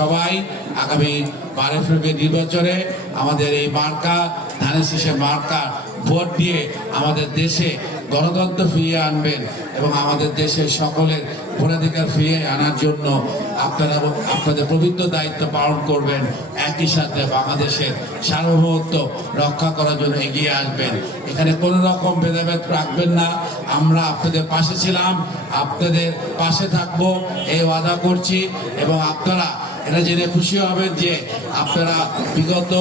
সবাই আগামী 12 ফেব্রুয়ারি নির্বাচনে আমাদের এই মার্কা ধানের শীষের মার্কা ভোট দিয়ে আমাদের দেশে গণতন্ত্র ফিরিয়ে আনবেন এবং আমাদের দেশের সকলের ভোটাধিকার ফিরিয়ে আনার জন্য আপনারা আপনাদের পবিত্র দায়িত্ব পালন করবেন। একই সাথে বাংলাদেশের সার্বভৌমত্ব রক্ষা করার জন্য এগিয়ে আসবেন। এখানে কোনো রকম ভেদাভেদ রাখবেন না। আমরা আপনাদের পাশে ছিলাম, আপনাদের পাশে থাকবো এই ওয়াদা করছি। এবং আপনারা এটা জেনে খুশি হবেন যে আপনারা বিগত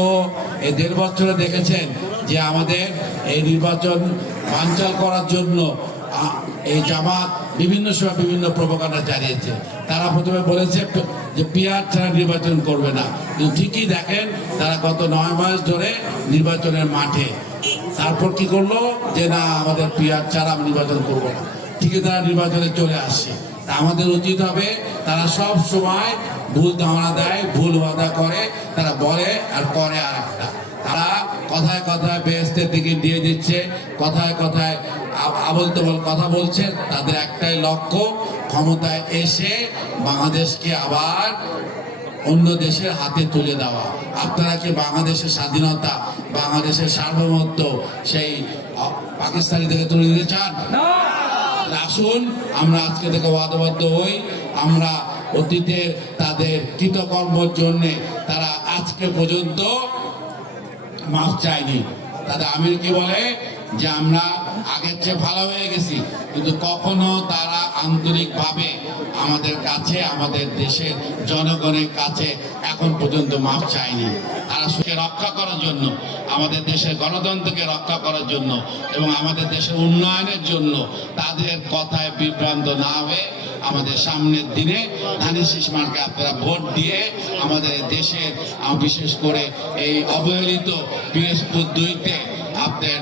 এই 1.5 বছরে দেখেছেন যে আমাদের এই নির্বাচন বানচাল করার জন্য এই জামাত বিভিন্ন সময় বিভিন্ন প্রোপাগান্ডা চালিয়েছে। তারা প্রথমে বলেছে যে পিয়ার ছাড়া নির্বাচন করবে না, কিন্তু ঠিকই দেখেন তারা গত 9 মাস ধরে নির্বাচনের মাঠে। তারপর কি করলো যে না আমাদের পিয়ার ছাড়া আমি নির্বাচন করবো না, ঠিকই তারা নির্বাচনে চলে আসছে। তা আমাদের উচিত হবে তারা সব সময় ভুল ধারণা দেয়, ভুল ওয়াদা করে, তারা বলে আর করে আর একটা। তারা কথায় কথায় বেহেশতের দিকে দিয়ে দিচ্ছে, কথায় কথায় আবল তাবল কথা বলছে। তাদের একটাই লক্ষ্য ক্ষমতায় এসে বাংলাদেশকে আবার অন্য দেশের হাতে তুলে দেওয়া। আপনারা কি বাংলাদেশের স্বাধীনতা, বাংলাদেশের সার্বভৌমত্ব সেই পাকিস্তানি থেকে তুলে দিতে চান? আসুন আমরা আজকে থেকে ওয়াদাবদ্ধ হই। আমরা অতীতের তাদের কৃতকর্মের জন্য তারা আজকে পর্যন্ত মাফ চায়নি। তাদের আমির কি বলে যে আমরা আগের চেয়ে ভালো হয়ে গেছি, কিন্তু কখনো তারা আন্তরিকভাবে আমাদের কাছে, আমাদের দেশের জনগণের কাছে এখন পর্যন্ত মাফ চায়নি। তারা সুখে রক্ষা করার জন্য, আমাদের দেশের গণতন্ত্রকে রক্ষা করার জন্য এবং আমাদের দেশের উন্নয়নের জন্য তাদের কথায় বিভ্রান্ত না হয়ে আমাদের সামনের দিনে ধানের শীষ মার্কায় আপনারা ভোট দিয়ে আমাদের দেশের বিশেষ করে এই অবহেলিত পিরোজপুর 2-তে আপনাদের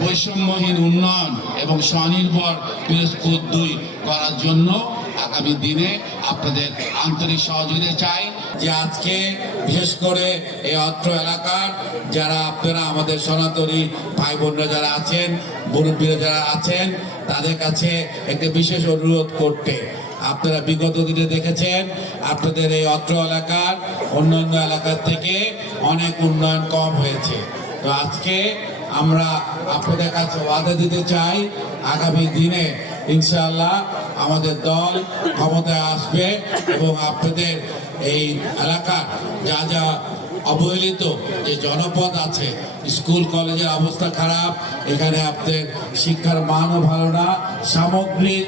বৈষম্যহীন উন্নয়ন এবং স্বনির্ভর পিরোজপুর 2 করার জন্য আগামী দিনে আপনাদের আন্তরিক সহযোগিতা চাই। যে আজকে বিশেষ করে এই অত্র এলাকার যারা আপনারা আমাদের সনাতনী ভাই বোনরা যারা আছেন, মুরব্বীরা যারা আছেন, তাদের কাছে একটা বিশেষ অনুরোধ করতে। আপনারা বিগত দিনে দেখেছেন আপনাদের এই অত্র এলাকার অন্যান্য এলাকার থেকে অনেক উন্নয়ন কম হয়েছে। তো আজকে আমরা আপনাদের কাছে ওয়াদা দিতে চাই আগামী দিনে ইনশাআল্লাহ আমাদের দল ক্ষমতায় আসবে এবং আপনাদের এই এলাকার যা যা অবহেলিত যে জনপদ আছে, স্কুল কলেজের অবস্থা খারাপ, এখানে আপনাদের শিক্ষার মানও ভালো না, সামগ্রিক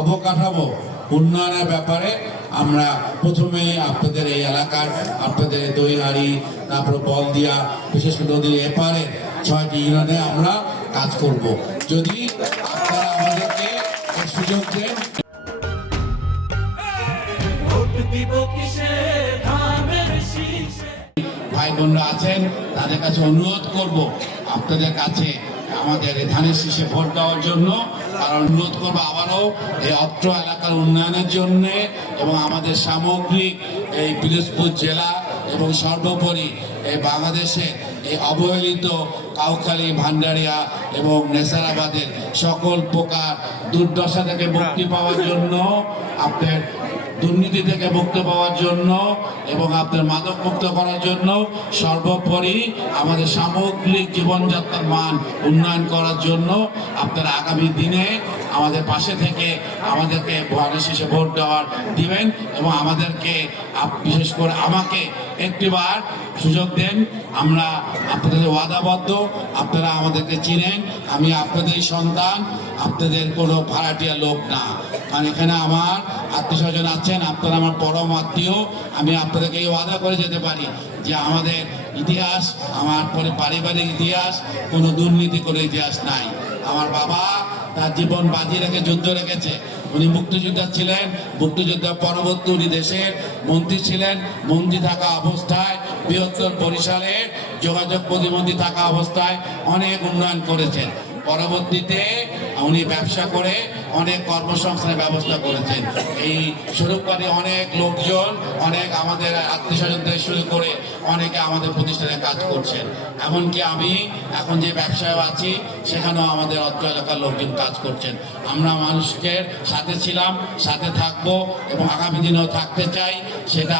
অবকাঠামো উন্নয়নের ব্যাপারে আমরা প্রথমে আপনাদের এই এলাকার আপনাদের দইহারি, তারপর বলদিয়া, বিশেষ করে নদীর এপারে 6টি ইউনিয়নে আমরা কাজ করব। যদি আপনারা আমাদেরকে সুযোগ দেন। ভাই বোনরা আছেন তাদের কাছে অনুরোধ করব আপনাদের কাছে আমাদের ধানের শীষে ভোট দেওয়ার জন্য। আর অনুরোধ করবো আবারও এই অত্র এলাকার উন্নয়নের জন্য এবং আমাদের সামগ্রিক এই পিরোজপুর জেলা এবং সর্বোপরি এই বাংলাদেশে এই অবহেলিত কাউখালী, ভান্ডারিয়া এবং নেসারাবাদের সকল প্রকার দুর্দশা থেকে মুক্তি পাওয়ার জন্য, আপনার দুর্নীতি থেকে মুক্ত পাওয়ার জন্য এবং আপনার মাদক মুক্ত করার জন্য, সর্বোপরি আমাদের সামগ্রিক জীবনযাত্রার মান উন্নয়ন করার জন্য আপনারা আগামী দিনে আমাদের পাশে থেকে আমাদেরকে ধানের শীষে ভোট দেওয়ার দিবেন এবং আমাদেরকে বিশেষ করে আমাকে একটিবার সুযোগ দেন। আমরা আপনাদের ওয়াদাবদ্ধ, আপনারা আমাদেরকে চিনেন, আমি আপনাদের সন্তান, আপনাদের কোনো ভাড়াটিয়া লোক না। কারণ এখানে আমার আত্মীয় স্বজন আছেন, আপনারা আমার পরম আত্মীয়। আমি আপনাদেরকে এই ওয়াদা করে যেতে পারি যে আমাদের ইতিহাস, আমার পারিবারিক ইতিহাস কোনো দুর্নীতি করে ইতিহাস নাই। আমার বাবা তার জীবন বাজি রেখে যুদ্ধ রেখেছে। উনি মুক্তিযোদ্ধা ছিলেন, মুক্তিযোদ্ধা পরবর্তী উনি দেশের মন্ত্রী ছিলেন। মন্ত্রী থাকা অবস্থায় বৃহত্তর বরিশালে যোগাযোগ প্রতিমন্ত্রী থাকা অবস্থায় অনেক উন্নয়ন করেছেন। পরবর্তীতে উনি ব্যবসা করে অনেক কর্মসংস্থানের ব্যবস্থা করেছেন। এই স্বরূপকারী অনেক লোকজন, অনেক আমাদের আত্মীয় স্বজন থেকে শুরু করে অনেকে আমাদের প্রতিষ্ঠানে কাজ করছেন। এমনকি আমি এখন যে ব্যবসায় আছি সেখানেও আমাদের অত্র এলাকার লোকজন কাজ করছেন। আমরা মানুষকে সাথে ছিলাম, সাথে থাকবো এবং আগামী দিনেও থাকতে চাই, সেটা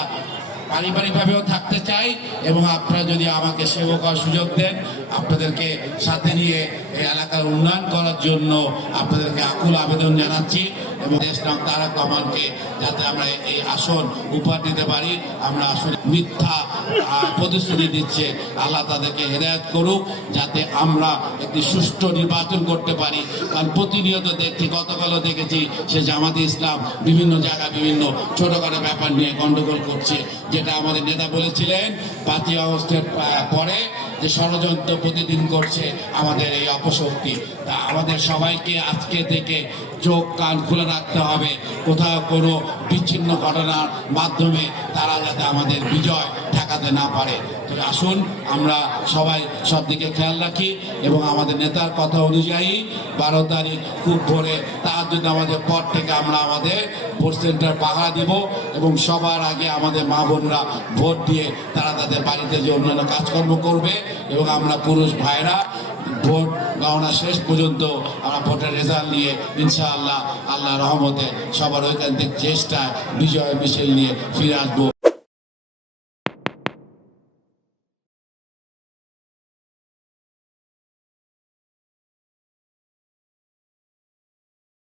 পারিবারিকভাবেও থাকতে চাই। এবং আপনারা যদি আমাকে সেবা করার সুযোগ দেন, আপনাদেরকে সাথে নিয়ে এই এলাকার উন্নয়ন করার জন্য আপনাদেরকে আকুল আবেদন জানাচ্ছি এবং দেশ নাম তারেক রহমানকে যাতে আমরা এই আসন উপহার দিতে পারি। আমরা আসলে মিথ্যা প্রতিশ্রুতি দিচ্ছে, আল্লাহ তাদেরকে হেদায়েত করুক যাতে আমরা একটি সুষ্ঠু নির্বাচন করতে পারি। কারণ প্রতিনিয়ত দেখছি, গতকালও দেখেছি সে জামাতে ইসলাম বিভিন্ন জায়গায় বিভিন্ন ছোটখাটো ব্যাপার নিয়ে গন্ডগোল করছে, যেটা আমাদের নেতা বলেছিলেন 5ই আগস্টের পরে যে ষড়যন্ত্র প্রতিদিন করছে আমাদের এই অপশক্তি। তা আমাদের সবাইকে আজকে থেকে চোখ কান খুলে রাখতে হবে, কোথাও কোনো বিচ্ছিন্ন ঘটনার মাধ্যমে তারা যাতে আমাদের বিজয় ঠেকাতে না পারে। তবে আসুন আমরা সবাই সব দিকে খেয়াল রাখি এবং আমাদের নেতার কথা অনুযায়ী 12 তারিখ খুব ভোরে তাহাজ্জুদ নামাজের পর থেকে আমরা আমাদের ভোট সেন্টার পাহারা দিব এবং সবার আগে আমাদের মা বোনরা ভোট দিয়ে তারা তাদের বাড়িতে যে অন্যান্য কাজকর্ম করবে এবং আমরা পুরুষ ভাইরা ভোট গণনা শেষ পর্যন্ত আমরা ভোটের রেজাল্ট নিয়ে ইনশাআল্লাহ আল্লাহ রহমতে সবার ঐকান্তিক চেষ্টায় বিজয় মিছিল নিয়ে ফিরে আসবো।